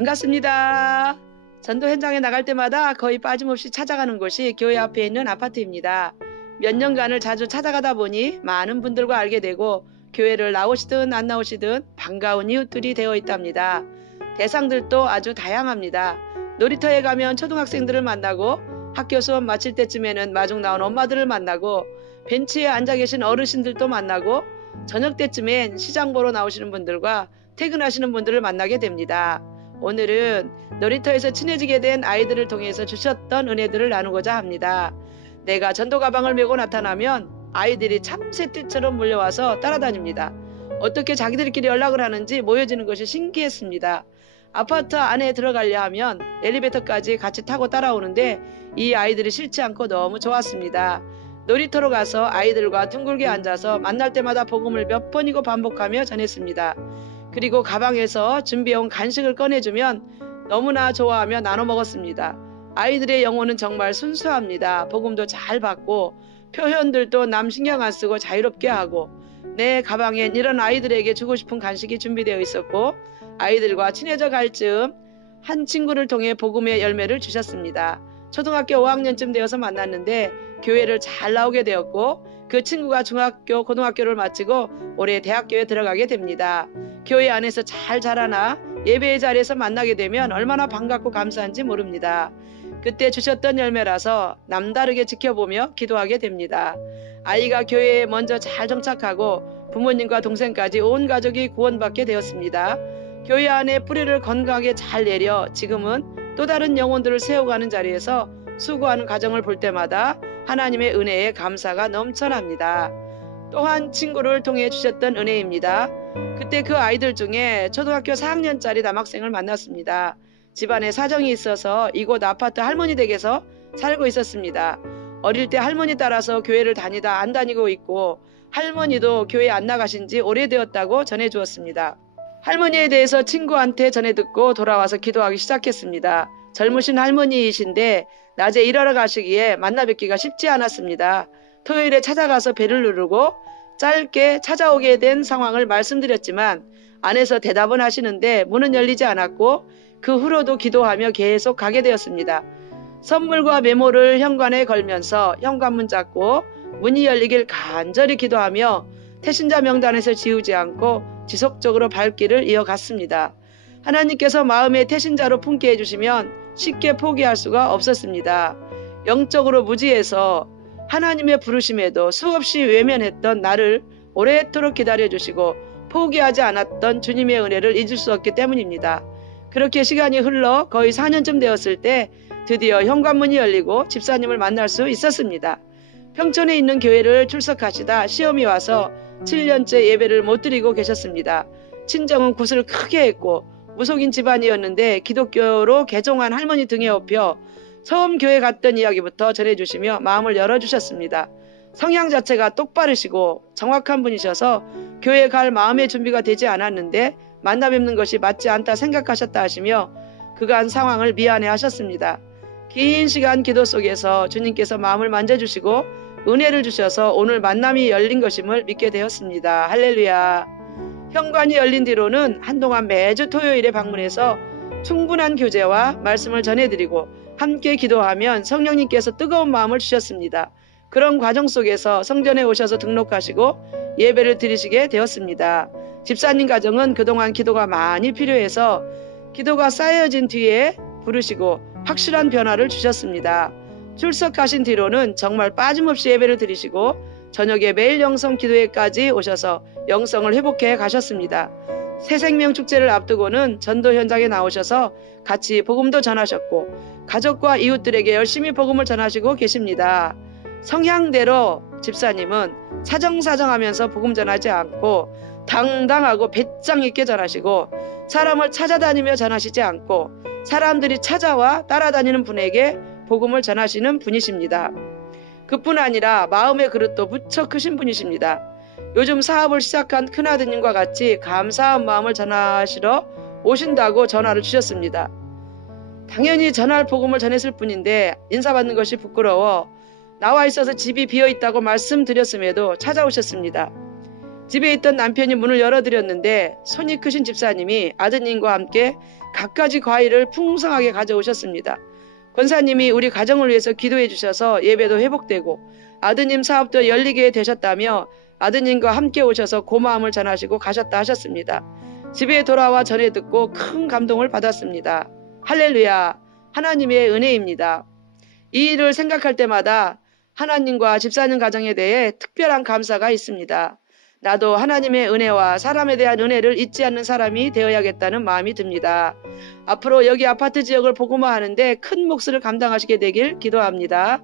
반갑습니다. 전도 현장에 나갈 때마다 거의 빠짐없이 찾아가는 곳이 교회 앞에 있는 아파트입니다. 몇 년간을 자주 찾아가다 보니 많은 분들과 알게 되고 교회를 나오시든 안 나오시든 반가운 이웃들이 되어 있답니다. 대상들도 아주 다양합니다. 놀이터에 가면 초등학생들을 만나고 학교 수업 마칠 때쯤에는 마중 나온 엄마들을 만나고 벤치에 앉아 계신 어르신들도 만나고 저녁 때쯤엔 시장 보러 나오시는 분들과 퇴근하시는 분들을 만나게 됩니다. 오늘은 놀이터에서 친해지게 된 아이들을 통해서 주셨던 은혜들을 나누고자 합니다. 내가 전도 가방을 메고 나타나면 아이들이 참새떼처럼 몰려와서 따라다닙니다. 어떻게 자기들끼리 연락을 하는지 모여지는 것이 신기했습니다. 아파트 안에 들어가려 하면 엘리베이터까지 같이 타고 따라오는데 이 아이들이 싫지 않고 너무 좋았습니다. 놀이터로 가서 아이들과 둥글게 앉아서 만날 때마다 복음을 몇 번이고 반복하며 전했습니다. 그리고 가방에서 준비해온 간식을 꺼내주면 너무나 좋아하며 나눠 먹었습니다. 아이들의 영혼은 정말 순수합니다. 복음도 잘 받고 표현들도 남 신경 안 쓰고 자유롭게 하고 내 가방엔 이런 아이들에게 주고 싶은 간식이 준비되어 있었고 아이들과 친해져 갈 즈음 한 친구를 통해 복음의 열매를 주셨습니다. 초등학교 5학년쯤 되어서 만났는데 교회를 잘 나오게 되었고 그 친구가 중학교, 고등학교를 마치고 올해 대학교에 들어가게 됩니다. 교회 안에서 잘 자라나 예배의 자리에서 만나게 되면 얼마나 반갑고 감사한지 모릅니다. 그때 주셨던 열매라서 남다르게 지켜보며 기도하게 됩니다. 아이가 교회에 먼저 잘 정착하고 부모님과 동생까지 온 가족이 구원받게 되었습니다. 교회 안에 뿌리를 건강하게 잘 내려 지금은 또 다른 영혼들을 세워가는 자리에서 수고하는 가정을 볼 때마다 하나님의 은혜에 감사가 넘쳐납니다. 또한 친구를 통해 주셨던 은혜입니다. 그때 그 아이들 중에 초등학교 4학년짜리 남학생을 만났습니다. 집안에 사정이 있어서 이곳 아파트 할머니 댁에서 살고 있었습니다. 어릴 때 할머니 따라서 교회를 다니다 안 다니고 있고 할머니도 교회 안 나가신 지 오래되었다고 전해주었습니다. 할머니에 대해서 친구한테 전해 듣고 돌아와서 기도하기 시작했습니다. 젊으신 할머니이신데 낮에 일하러 가시기에 만나 뵙기가 쉽지 않았습니다. 토요일에 찾아가서 배를 누르고 짧게 찾아오게 된 상황을 말씀드렸지만 안에서 대답은 하시는데 문은 열리지 않았고 그 후로도 기도하며 계속 가게 되었습니다. 선물과 메모를 현관에 걸면서 현관문 잡고 문이 열리길 간절히 기도하며 태신자 명단에서 지우지 않고 지속적으로 발길을 이어갔습니다. 하나님께서 마음의 태신자로 품게 해주시면 쉽게 포기할 수가 없었습니다. 영적으로 무지해서 하나님의 부르심에도 수없이 외면했던 나를 오랫도록 기다려주시고 포기하지 않았던 주님의 은혜를 잊을 수 없기 때문입니다. 그렇게 시간이 흘러 거의 4년쯤 되었을 때 드디어 현관문이 열리고 집사님을 만날 수 있었습니다. 평촌에 있는 교회를 출석하시다 시험이 와서 7년째 예배를 못 드리고 계셨습니다. 친정은 굿을 크게 했고 무속인 집안이었는데 기독교로 개종한 할머니 등에 업혀 처음 교회 갔던 이야기부터 전해주시며 마음을 열어주셨습니다. 성향 자체가 똑바르시고 정확한 분이셔서 교회 갈 마음의 준비가 되지 않았는데 만나 뵙는 것이 맞지 않다 생각하셨다 하시며 그간 상황을 미안해 하셨습니다. 긴 시간 기도 속에서 주님께서 마음을 만져주시고 은혜를 주셔서 오늘 만남이 열린 것임을 믿게 되었습니다. 할렐루야. 현관이 열린 뒤로는 한동안 매주 토요일에 방문해서 충분한 교제와 말씀을 전해드리고 함께 기도하면 성령님께서 뜨거운 마음을 주셨습니다. 그런 과정 속에서 성전에 오셔서 등록하시고 예배를 드리시게 되었습니다. 집사님 가정은 그동안 기도가 많이 필요해서 기도가 쌓여진 뒤에 부르시고 확실한 변화를 주셨습니다. 출석하신 뒤로는 정말 빠짐없이 예배를 드리시고 저녁에 매일 영성 기도회까지 오셔서 영성을 회복해 가셨습니다. 새생명 축제를 앞두고는 전도 현장에 나오셔서 같이 복음도 전하셨고 가족과 이웃들에게 열심히 복음을 전하시고 계십니다. 성향대로 집사님은 사정사정하면서 복음 전하지 않고 당당하고 배짱 있게 전하시고 사람을 찾아다니며 전하시지 않고 사람들이 찾아와 따라다니는 분에게 복음을 전하시는 분이십니다. 그뿐 아니라 마음의 그릇도 무척 크신 분이십니다. 요즘 사업을 시작한 큰아드님과 같이 감사한 마음을 전하시러 오신다고 전화를 주셨습니다. 당연히 전할 복음을 전했을 뿐인데 인사받는 것이 부끄러워 나와 있어서 집이 비어있다고 말씀드렸음에도 찾아오셨습니다. 집에 있던 남편이 문을 열어드렸는데 손이 크신 집사님이 아드님과 함께 갖가지 과일을 풍성하게 가져오셨습니다. 권사님이 우리 가정을 위해서 기도해 주셔서 예배도 회복되고 아드님 사업도 열리게 되셨다며 아드님과 함께 오셔서 고마움을 전하시고 가셨다 하셨습니다. 집에 돌아와 전해 듣고 큰 감동을 받았습니다. 할렐루야, 하나님의 은혜입니다. 이 일을 생각할 때마다 하나님과 집사님 가정에 대해 특별한 감사가 있습니다. 나도 하나님의 은혜와 사람에 대한 은혜를 잊지 않는 사람이 되어야겠다는 마음이 듭니다. 앞으로 여기 아파트 지역을 복음화하는데 큰 몫을 감당하시게 되길 기도합니다.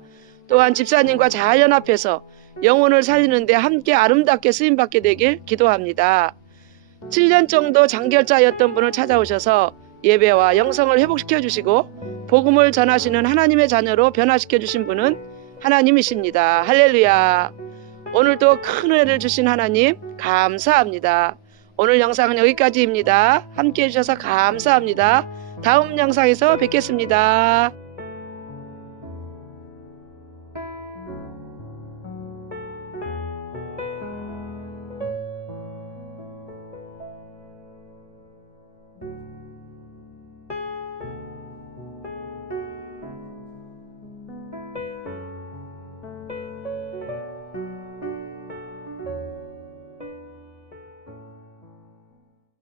또한 집사님과 잘 연합해서 영혼을 살리는데 함께 아름답게 쓰임받게 되길 기도합니다. 7년 정도 장결자였던 분을 찾아오셔서 예배와 영성을 회복시켜 주시고 복음을 전하시는 하나님의 자녀로 변화시켜 주신 분은 하나님이십니다. 할렐루야. 오늘도 큰 은혜를 주신 하나님 감사합니다. 오늘 영상은 여기까지입니다. 함께 해주셔서 감사합니다. 다음 영상에서 뵙겠습니다.